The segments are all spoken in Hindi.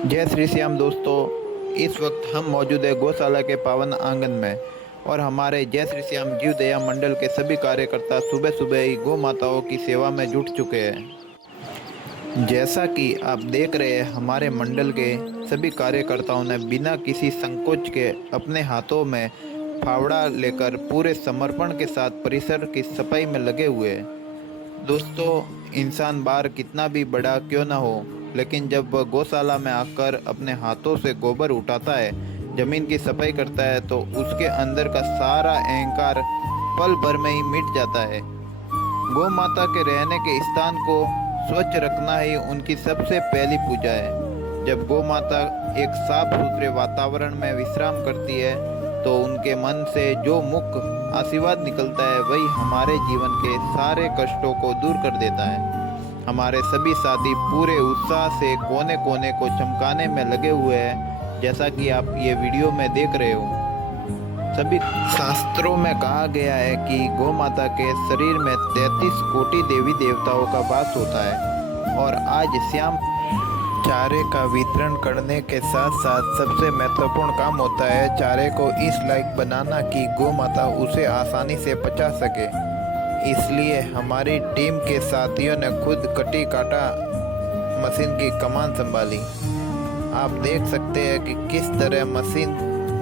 जय श्री श्याम दोस्तों। इस वक्त हम मौजूद है गौशाला के पावन आंगन में और हमारे जय श्री श्याम जीव दया मंडल के सभी कार्यकर्ता सुबह सुबह ही गौ माताओं की सेवा में जुट चुके हैं। जैसा कि आप देख रहे हैं, हमारे मंडल के सभी कार्यकर्ताओं ने बिना किसी संकोच के अपने हाथों में फावड़ा लेकर पूरे समर्पण के साथ परिसर की सफाई में लगे हुए हैं। दोस्तों, इंसान बाहर कितना भी बड़ा क्यों ना हो, लेकिन जब वह गौशाला में आकर अपने हाथों से गोबर उठाता है, जमीन की सफाई करता है, तो उसके अंदर का सारा अहंकार पल भर में ही मिट जाता है। गौ माता के रहने के स्थान को स्वच्छ रखना ही उनकी सबसे पहली पूजा है। जब गौ माता एक साफ सुथरे वातावरण में विश्राम करती है, तो उनके मन से जो मुख आशीर्वाद निकलता है, वही हमारे जीवन के सारे कष्टों को दूर कर देता है। हमारे सभी साथी पूरे उत्साह से कोने कोने को चमकाने में लगे हुए हैं, जैसा कि आप ये वीडियो में देख रहे हो। सभी शास्त्रों में कहा गया है कि गौ माता के शरीर में 33 कोटि देवी देवताओं का वास होता है और आज श्याम चारे का वितरण करने के साथ साथ सबसे महत्वपूर्ण काम होता है चारे को इस लायक बनाना कि गौ माता उसे आसानी से पचा सके। इसलिए हमारी टीम के साथियों ने खुद कटी काटा मशीन की कमान संभाली। आप देख सकते हैं कि किस तरह मशीन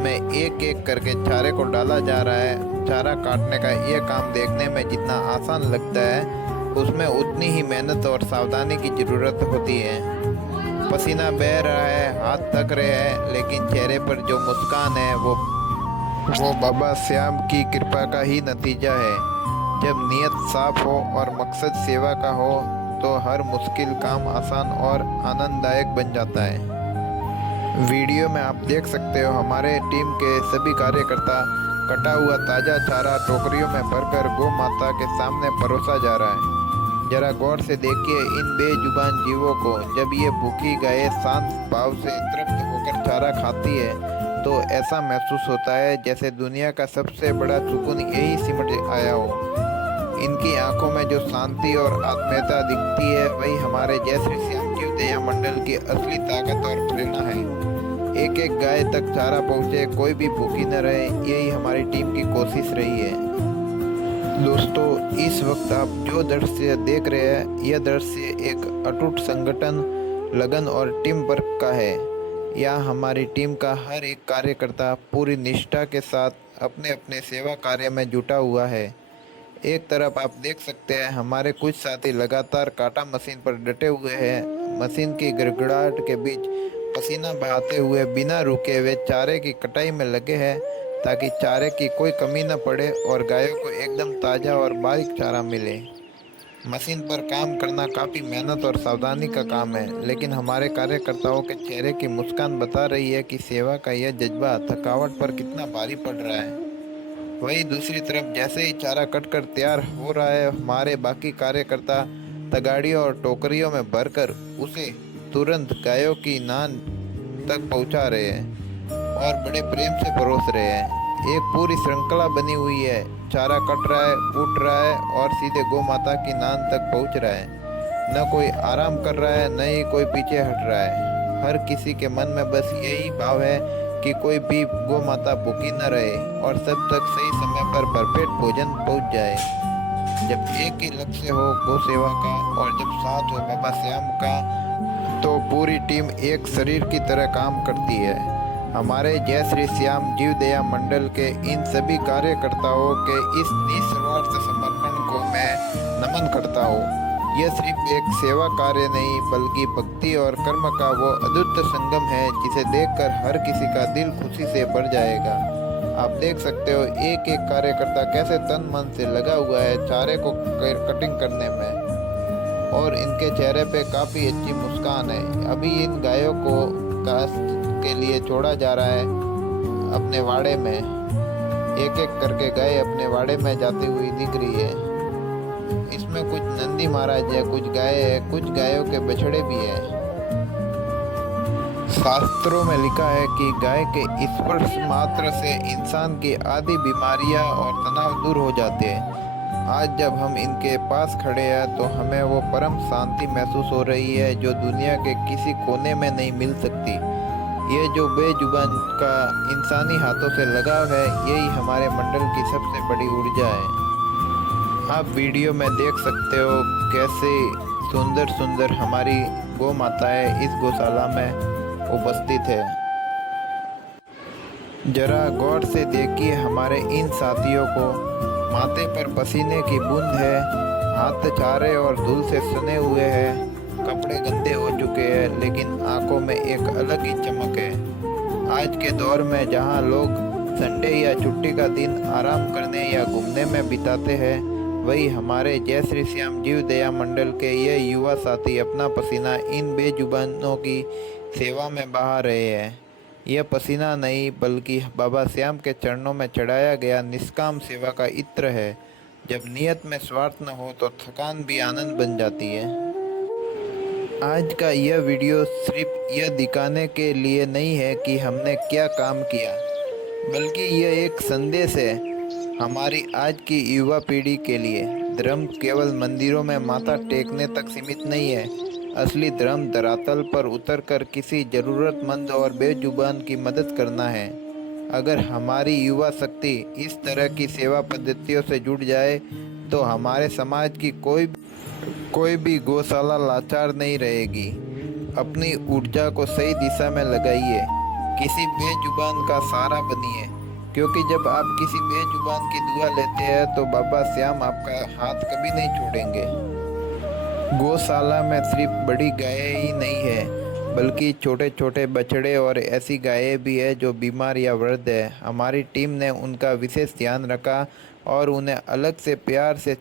में एक एक करके चारे को डाला जा रहा है। चारा काटने का ये काम देखने में जितना आसान लगता है, उसमें उतनी ही मेहनत और सावधानी की ज़रूरत होती है। पसीना बह रहा है, हाथ थक रहे हैं, लेकिन चेहरे पर जो मुस्कान है वो बाबा श्याम की कृपा का ही नतीजा है। जब नीयत साफ हो और मकसद सेवा का हो, तो हर मुश्किल काम आसान और आनंददायक बन जाता है। वीडियो में आप देख सकते हो, हमारे टीम के सभी कार्यकर्ता कटा हुआ ताज़ा चारा टोकरियों में भरकर गौ माता के सामने परोसा जा रहा है। जरा गौर से देखिए इन बेजुबान जीवों को। जब ये भूखी गायें शांत भाव से तृप्त होकर चारा खाती है, तो ऐसा महसूस होता है जैसे दुनिया का सबसे बड़ा सुकून यही सिमट आया हो। इनकी आंखों में जो शांति और आत्मीयता दिखती है, वही हमारे जय श्री श्याम जीव दया मंडल की असली ताकत और प्रेरणा है। एक एक गाय तक चारा पहुँचे, कोई भी भूखी न रहे, यही हमारी टीम की कोशिश रही है। दोस्तों, इस वक्त आप जो दृश्य देख रहे हैं, यह दृश्य एक अटूट संगठन, लगन और टीम वर्क का है। यहाँ हमारी टीम का हर एक कार्यकर्ता पूरी निष्ठा के साथ अपने अपने सेवा कार्य में जुटा हुआ है। एक तरफ आप देख सकते हैं, हमारे कुछ साथी लगातार काटा मशीन पर डटे हुए हैं। मशीन की गड़गड़ाहट के बीच पसीना बहाते हुए बिना रुके वे चारे की कटाई में लगे हैं, ताकि चारे की कोई कमी न पड़े और गायों को एकदम ताज़ा और बारीक चारा मिले। मशीन पर काम करना काफ़ी मेहनत और सावधानी का काम है, लेकिन हमारे कार्यकर्ताओं के चेहरे की मुस्कान बता रही है कि सेवा का यह जज्बा थकावट पर कितना भारी पड़ रहा है। वहीं दूसरी तरफ जैसे ही चारा कटकर तैयार हो रहा है, हमारे बाकी कार्यकर्ता तगाड़ियों और टोकरियों में भरकर उसे तुरंत गायों की नान तक पहुंचा रहे हैं और बड़े प्रेम से परोस रहे हैं। एक पूरी श्रृंखला बनी हुई है। चारा कट रहा है, उठ रहा है और सीधे गौ माता की नान तक पहुंच रहा है। न कोई आराम कर रहा है, न ही कोई पीछे हट रहा है। हर किसी के मन में बस यही भाव है कि कोई भी गौ माता भूखी न रहे और सब तक सही समय पर भरपेट भोजन पहुंच जाए। जब एक ही लक्ष्य हो गौ सेवा का और जब साथ हो बाबा श्याम का, तो पूरी टीम एक शरीर की तरह काम करती है। हमारे जय श्री श्याम जीव दया मंडल के इन सभी कार्यकर्ताओं के इस निस्वार्थ समर्पण को मैं नमन करता हूँ। यह सिर्फ एक सेवा कार्य नहीं, बल्कि भक्ति और कर्म का वो अद्भुत संगम है, जिसे देखकर हर किसी का दिल खुशी से भर जाएगा। आप देख सकते हो एक एक कार्यकर्ता कैसे तन मन से लगा हुआ है चारे को कटिंग करने में, और इनके चेहरे पे काफ़ी अच्छी मुस्कान है। अभी इन गायों को घास के लिए छोड़ा जा रहा है अपने वाड़े में। एक एक करके गाय अपने वाड़े में जाती हुई दिख रही है। इसमें कुछ नंदी महाराज है, कुछ गाय है, कुछ गायों के बछड़े भी है। शास्त्रों में लिखा है कि गाय के स्पर्श मात्र से इंसान की आदि बीमारियां और तनाव दूर हो जाते हैं। आज जब हम इनके पास खड़े हैं तो हमें वो परम शांति महसूस हो रही है जो दुनिया के किसी कोने में नहीं मिल सकती। ये जो बेजुबान का इंसानी हाथों से लगाव है, यही हमारे मंडल की सबसे बड़ी ऊर्जा है। आप वीडियो में देख सकते हो कैसे सुंदर सुंदर हमारी गौ माताएं इस गौशाला में उपस्थित है। जरा गौर से देखिए हमारे इन साथियों को। माथे पर पसीने की बूंद है, हाथ चारे और धूल से सने हुए हैं, कपड़े गंदे हो चुके हैं, लेकिन आंखों में एक अलग ही चमक है। आज के दौर में जहां लोग संडे या छुट्टी का दिन आराम करने या घूमने में बिताते हैं, वही हमारे जय श्री श्याम जीव दया मंडल के ये युवा साथी अपना पसीना इन बेजुबानों की सेवा में बहा रहे हैं। यह पसीना नहीं बल्कि बाबा श्याम के चरणों में चढ़ाया गया निष्काम सेवा का इत्र है। जब नियत में स्वार्थ न हो तो थकान भी आनंद बन जाती है। आज का यह वीडियो सिर्फ यह दिखाने के लिए नहीं है कि हमने क्या काम किया, बल्कि यह एक संदेश है हमारी आज की युवा पीढ़ी के लिए। धर्म केवल मंदिरों में माथा टेकने तक सीमित नहीं है। असली धर्म धरातल पर उतरकर किसी ज़रूरतमंद और बेजुबान की मदद करना है। अगर हमारी युवा शक्ति इस तरह की सेवा पद्धतियों से जुड़ जाए तो हमारे समाज की कोई भी गौशाला लाचार नहीं रहेगी। अपनी ऊर्जा को सही दिशा में लगाइए, किसी बेजुबान का सहारा बनिए, क्योंकि जब आप किसी बेजुबान की दुआ लेते हैं तो बाबा श्याम आपका हाथ कभी नहीं छोड़ेंगे। गौशाला में सिर्फ बड़ी गायें ही नहीं है, बल्कि छोटे छोटे बछड़े और ऐसी गायें भी है जो बीमार या वृद्ध है। हमारी टीम ने उनका विशेष ध्यान रखा और उन्हें अलग से प्यार से